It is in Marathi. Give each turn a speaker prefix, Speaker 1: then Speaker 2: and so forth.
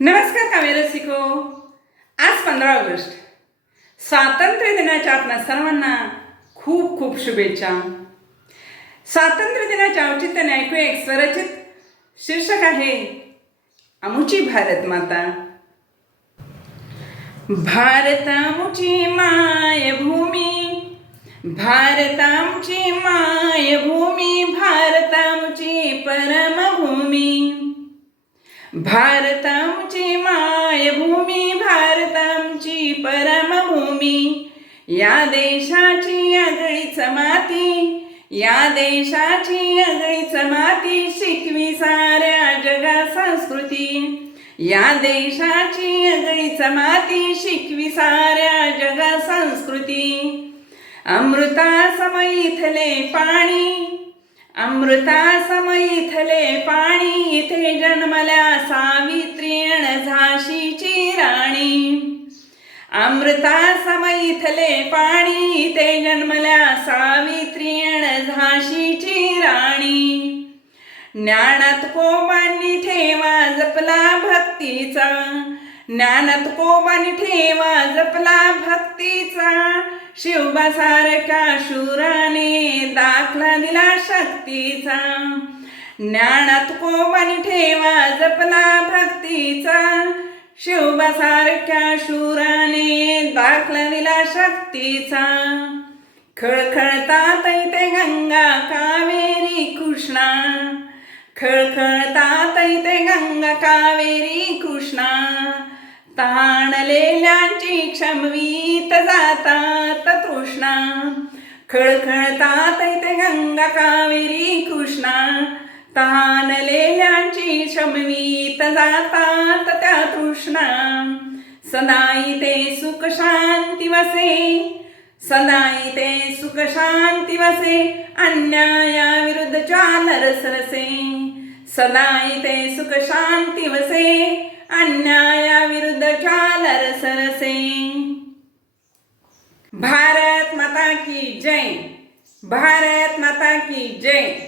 Speaker 1: नमस्कार काव्य रसिको. आज पंधरा ऑगस्ट. स्वातंत्र्य दिनाच्या आपल्या सर्वांना खूप खूप शुभेच्छा. स्वातंत्र्य दिनाच्या औचित्याने ऐकू एक स्वरचित शीर्षक आहे अमुची भारत माता. भारतामुची मायभूमी भारतामुची मायभूमी भारतामुची परमभूमी. भारतामची या देशाची आगळीच माती या देशाची आगळीच माती शिकवी साऱ्या जगा संस्कृती. या देशाची आगळीच माती शिकवी साऱ्या जगा संस्कृती. अमृता इथले पाणी अमृता इथले पाणी इथे जन्मल्या सावित्री झाशीची राणी. अमृता समईथले पाणी ते जन्मल्या सावित्री अण झाशीची राणी ज्ञानात कोबांनी ठेवा जपला भक्तीचा ज्ञानात कोबांनी ठेवा जपला भक्तीचा शिवबासारख्या शूराने दाखला दिला शक्तीचा ज्ञानात कोबांनी ठेवा जपला भक्तीचा शिवबासारख्या शूराने दाखला दिला शक्तीचा. खळखळतात ते गंगा कावेरी कृष्णा. खळखळतात ते गंगा कावेरी कृष्णा. ताणलेल्यांची क्षमवीत जातात तृष्णा. खळखळतात ते गंगा कावेरी कृष्णा. ताणलेल्यांची शमवीत जातात त्या तृष्णा. सदाई ते सुख शांती वसे सदाई ते सुख शांती वसे अन्याया विरुद्धच्या नरसरसे सदाई ते सुख शांती वसे अन्याया विरुद्धच्या नरसरसे भारत माता की जय भारत माता की जय.